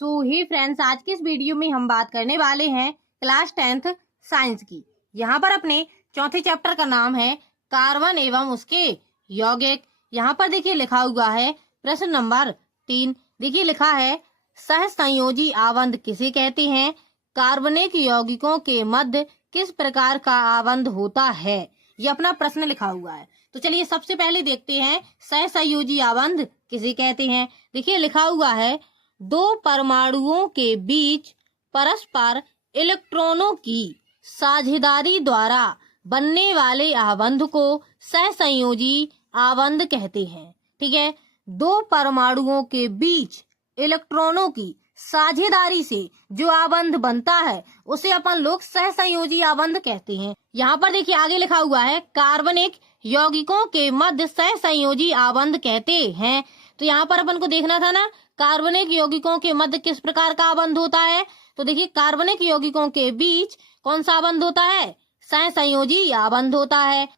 सो ही friends, आज की इस वीडियो में हम बात करने वाले हैं क्लास 10th साइंस की। यहाँ पर अपने चौथे चैप्टर का नाम है कार्बन एवं उसके यौगिक। यहाँ पर देखिए लिखा हुआ है प्रश्न नंबर 3। देखिए लिखा है सहसंयोजी आबंध किसे कहते हैं? कार्बनिक यौगिकों के मध्य किस प्रकार का आबंध होता है? ये अपना प्रश्न लिखा हुआ है। तो चलिए सबसे पहले देखते हैं सहसंयोजी आबंध किसे कहते हैं। देखिए लिखा हुआ है दो परमाणुओं के बीच परस्पर इलेक्ट्रॉनों की साझेदारी द्वारा बनने वाले आबंध को सहसंयोजी आबंध कहते हैं। ठीक है, दो परमाणुओं के बीच इलेक्ट्रॉनों की साझेदारी से जो आबंध बनता है उसे अपन लोग सहसंयोजी आबंध कहते हैं। यहाँ पर देखिए आगे लिखा हुआ है कार्बनिक यौगिकों के मध्य सहसंयोजी आबंध कहते हैं। तो यहाँ पर अपन को देखना था ना, कार्बनिक यौगिकों के मध्य किस प्रकार का आबंध होता है। तो देखिए कार्बनिक यौगिकों के बीच कौन सा आबंध होता है? सहसंयोजी आबंध होता है।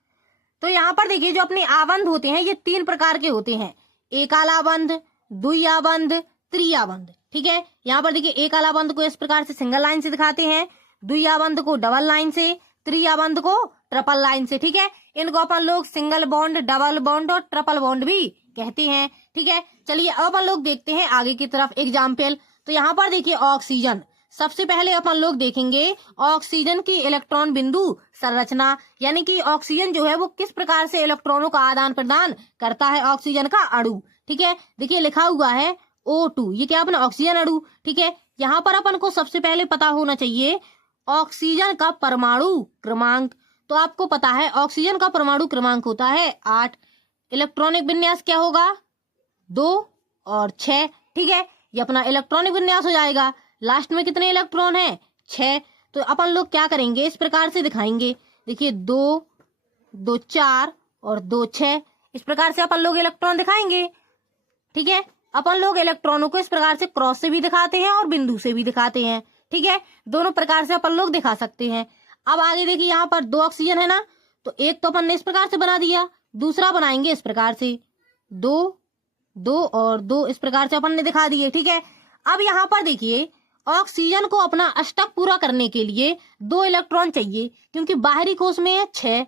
तो यहाँ पर देखिए जो अपने आबंध होते हैं ये 3 प्रकार के होते हैं, एकाल आबंध, द्वि आबंध, त्रि आबंध। ठीक है, यहाँ पर देखिए एकाल आबंध को इस प्रकार से सिंगल लाइन से दिखाते हैं, द्वि आबंध को डबल लाइन से, त्रि आबंध को ट्रिपल लाइन से। ठीक है, इनको अपन लोग सिंगल बॉन्ड, डबल बॉन्ड और ट्रिपल बॉन्ड भी कहते हैं। ठीक है, चलिए अब अपन लोग देखते हैं आगे की तरफ एग्जाम्पल। तो यहाँ पर देखिए ऑक्सीजन, सबसे पहले अपन लोग देखेंगे ऑक्सीजन की इलेक्ट्रॉन बिंदु संरचना, यानी कि ऑक्सीजन जो है वो किस प्रकार से इलेक्ट्रॉनों का आदान प्रदान करता है, ऑक्सीजन का अणु। ठीक है, देखिए लिखा हुआ है O2, ये क्या अपना ऑक्सीजन अणु। ठीक है, यहाँ पर अपन को सबसे पहले पता होना चाहिए ऑक्सीजन का परमाणु क्रमांक। तो आपको पता है ऑक्सीजन का परमाणु क्रमांक होता है 8। इलेक्ट्रॉनिक विन्यास क्या होगा? 2 और 6। ठीक है, ये अपना इलेक्ट्रॉनिक विन्यास हो जाएगा। लास्ट में कितने इलेक्ट्रॉन है? 6। तो अपन लोग क्या करेंगे, इस प्रकार से दिखाएंगे। देखिए 2, 2 4 और 2 6, इस प्रकार से अपन लोग इलेक्ट्रॉन दिखाएंगे। ठीक है, अपन लोग इलेक्ट्रॉनों को इस प्रकार से क्रॉस से भी दिखाते हैं और बिंदु से भी दिखाते हैं। ठीक है, दोनों प्रकार से अपन लोग दिखा सकते हैं। अब आगे देखिए यहाँ पर 2 ऑक्सीजन है ना, तो एक तो अपन ने इस प्रकार से बना दिया, दूसरा बनाएंगे इस प्रकार से, 2, 2 और 2, इस प्रकार से अपन ने दिखा दिए। ठीक है, अब यहाँ पर देखिए ऑक्सीजन को अपना अष्टक पूरा करने के लिए 2 इलेक्ट्रॉन चाहिए, क्योंकि बाहरी कोश में है 6।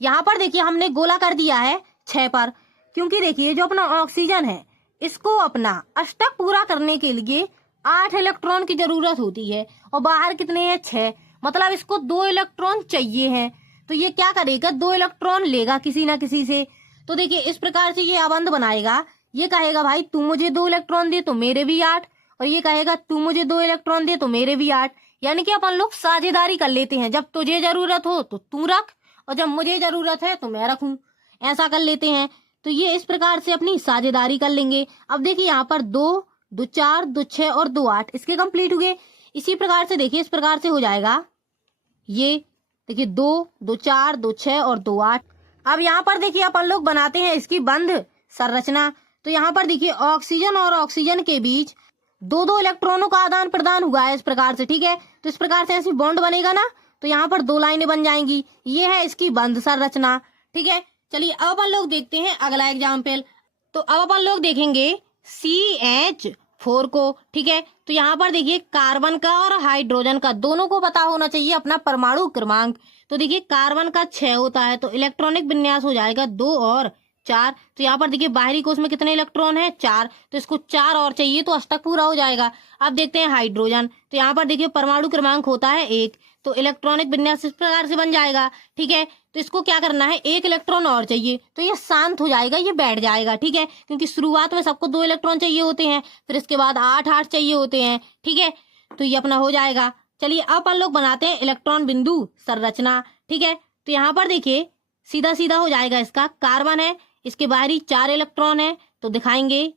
यहाँ पर देखिए हमने गोला कर दिया है 6 पर, क्योंकि देखिए जो अपना ऑक्सीजन है इसको अपना अष्टक पूरा करने के लिए 8 इलेक्ट्रॉन की जरूरत होती है और बाहर कितने हैं? 6। मतलब इसको 2 इलेक्ट्रॉन चाहिए हैं। तो ये क्या करेगा, 2 इलेक्ट्रॉन लेगा किसी ना किसी से। तो देखिए इस प्रकार से ये आबंध बनाएगा। ये कहेगा भाई तू मुझे 2 इलेक्ट्रॉन दे तो मेरे भी 8, और ये कहेगा तू मुझे 2 इलेक्ट्रॉन दे तो मेरे भी 8। यानी कि अपन लोग साझेदारी कर लेते हैं, जब तुझे जरूरत हो तो तू रख और जब मुझे जरूरत है तो मैं रखूं, ऐसा कर लेते हैं। तो ये इस प्रकार से अपनी साझेदारी कर लेंगे। अब देखिए यहाँ पर 2, 2 4, 2 6 और 2 8, इसके कंप्लीट हुए। इसी प्रकार से देखिए इस प्रकार से हो जाएगा। ये देखिए 2, 2 4, 2 6 और 2 8। अब यहाँ पर देखिए अपन लोग बनाते हैं इसकी बंध संरचना। तो यहाँ पर देखिए ऑक्सीजन और ऑक्सीजन के बीच 2-2 इलेक्ट्रॉनों का आदान प्रदान हुआ है इस प्रकार से। ठीक है, तो इस प्रकार से ऐसी बॉन्ड बनेगा ना, तो यहाँ पर 2 लाइनें बन जाएंगी। ये है इसकी बंध संरचना। ठीक है, चलिए अब अपन लोग देखते हैं अगला एग्जाम्पल। तो अब अपन लोग देखेंगे CH4 को। ठीक है, तो यहाँ पर देखिए कार्बन का और हाइड्रोजन का दोनों को पता होना चाहिए अपना परमाणु क्रमांक। तो देखिए कार्बन का 6 होता है, तो इलेक्ट्रॉनिक विन्यास हो जाएगा 2 और 4। तो यहाँ पर देखिए बाहरी कोश में कितने इलेक्ट्रॉन है? 4। तो इसको 4 और चाहिए तो अष्टक पूरा हो जाएगा। अब देखते हैं हाइड्रोजन। तो यहाँ पर देखिए परमाणु क्रमांक होता है 1, तो इलेक्ट्रॉनिक विन्यास इस प्रकार से बन जाएगा। ठीक है, तो इसको क्या करना है, 1 इलेक्ट्रॉन और चाहिए, तो ये शांत हो जाएगा, ये बैठ जाएगा। ठीक है, क्योंकि शुरुआत में सबको 2 इलेक्ट्रॉन चाहिए होते हैं, फिर इसके बाद 8 चाहिए होते हैं। ठीक है, तो ये अपना हो जाएगा। चलिए अब अपन लोग बनाते हैं इलेक्ट्रॉन बिंदु संरचना। ठीक है, तो यहाँ पर देखिए सीधा सीधा हो जाएगा। इसका कार्बन है, इसके बाहरी 4 इलेक्ट्रॉन है, तो दिखाएंगे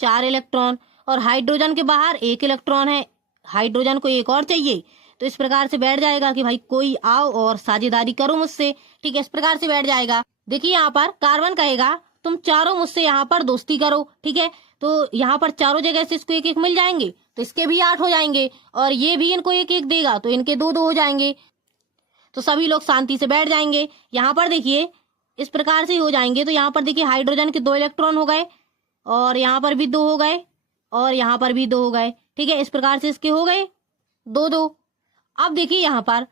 4 इलेक्ट्रॉन, और हाइड्रोजन के बाहर 1 इलेक्ट्रॉन है, हाइड्रोजन को 1 और चाहिए। तो इस प्रकार से बैठ जाएगा कि भाई कोई आओ और साझेदारी करो मुझसे। ठीक है, इस प्रकार से बैठ जाएगा। देखिए यहाँ पर कार्बन कहेगा तुम चारों मुझसे यहाँ पर दोस्ती करो। ठीक है, तो यहाँ पर चारों जगह से इसको 1-1 मिल जाएंगे, तो इसके भी 8 हो जाएंगे, और ये भी इनको 1-1 देगा तो इनके 2-2 हो जाएंगे। तो सभी लोग शांति से बैठ जाएंगे। यहाँ पर देखिए इस प्रकार से हो जाएंगे। तो यहाँ पर देखिए हाइड्रोजन के 2 इलेक्ट्रॉन हो गए और यहाँ पर भी 2 हो गए, और यहाँ पर भी 2 हो गए। ठीक है, इस प्रकार से इसके हो गए 2-2। अब देखिए यहाँ पर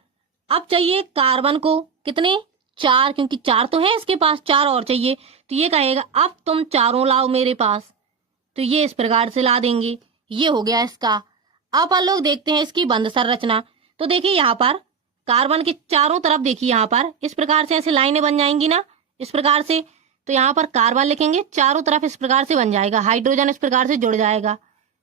अब चाहिए कार्बन को कितने, 4, क्योंकि 4 तो है इसके पास, 4 और चाहिए। तो ये कहेगा अब तुम चारों लाओ मेरे पास, तो ये इस प्रकार से ला देंगे। ये हो गया इसका। अब अपन लोग देखते हैं इसकी बंध संरचना। तो देखिए यहाँ पर कार्बन के चारों तरफ देखिए यहाँ पर इस प्रकार से ऐसे लाइनें बन जाएंगी ना, इस प्रकार से। तो यहाँ पर कार्बन लिखेंगे, चारों तरफ इस प्रकार से बन जाएगा, हाइड्रोजन इस प्रकार से जुड़ जाएगा।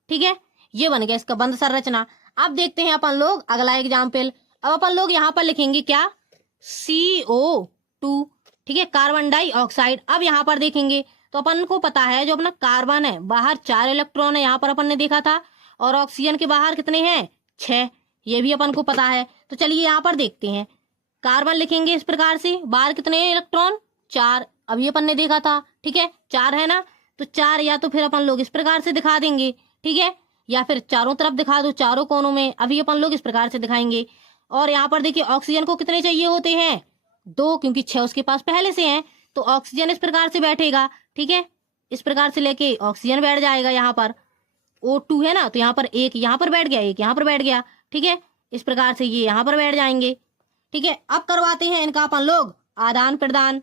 ठीक है, ये बन गया इसका बंध संरचना। अब देखते हैं अपन लोग अगला एग्जाम्पल। अब अपन लोग यहाँ पर लिखेंगे क्या, CO2। ठीक है, कार्बन डाइऑक्साइड। अब यहाँ पर देखेंगे तो अपन को पता है जो अपना कार्बन है बाहर 4 इलेक्ट्रॉन है, यहाँ पर अपन ने देखा था, और ऑक्सीजन के बाहर कितने हैं, 6। ये भी अपन को पता है। तो चलिए यहाँ पर देखते हैं, कार्बन लिखेंगे इस प्रकार से, बाहर कितने इलेक्ट्रॉन, 4। अभी अपन ने देखा था। ठीक है, 4 है ना, तो 4 या तो फिर अपन लोग इस प्रकार से दिखा देंगे। ठीक है, या फिर चारों तरफ दिखा दो, चारों कोनों में। अभी अपन लोग इस प्रकार से दिखाएंगे। और यहाँ पर देखिए ऑक्सीजन को कितने चाहिए होते हैं, 2, क्योंकि 6 उसके पास पहले से हैं। तो ऑक्सीजन इस प्रकार से बैठेगा। ठीक है, इस प्रकार से लेके ऑक्सीजन बैठ जाएगा। यहाँ पर O2 है ना, तो यहाँ पर एक यहाँ पर बैठ गया, एक यहाँ पर बैठ गया। ठीक है, इस प्रकार से ये यहाँ पर बैठ जाएंगे। ठीक है, अब करवाते हैं इनका अपन लोग आदान प्रदान।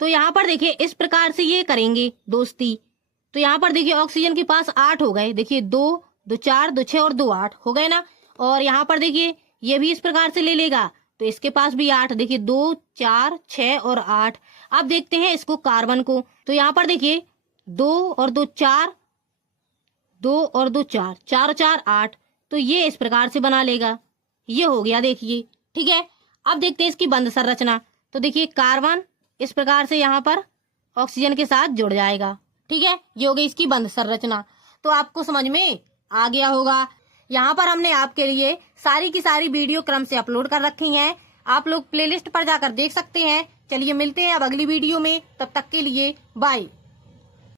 तो यहाँ पर देखिए इस प्रकार से ये करेंगे दोस्ती। तो यहाँ पर देखिए ऑक्सीजन के पास 8 हो गए। देखिए 2, 2 4, 2 6 और 2 8 हो गए ना। और यहाँ पर देखिए ये भी इस प्रकार से ले लेगा, तो इसके पास भी 8। देखिए 2 4 6 और 8। अब देखते हैं इसको कार्बन को। तो यहाँ पर देखिए 2 और 2 4, 2 और 2 4, 4 4 8। तो ये इस प्रकार से बना लेगा। ये हो गया देखिए। ठीक है, अब देखते हैं इसकी बंध संरचना। तो देखिए कार्बन इस प्रकार से यहाँ पर ऑक्सीजन के साथ जुड़ जाएगा। ठीक है, ये हो गई इसकी बंध संरचना। तो आपको समझ में आ गया होगा। यहाँ पर हमने आपके लिए सारी की सारी वीडियो क्रम से अपलोड कर रखी हैं, आप लोग प्लेलिस्ट पर जाकर देख सकते हैं। चलिए मिलते हैं अब अगली वीडियो में, तब तक के लिए बाय।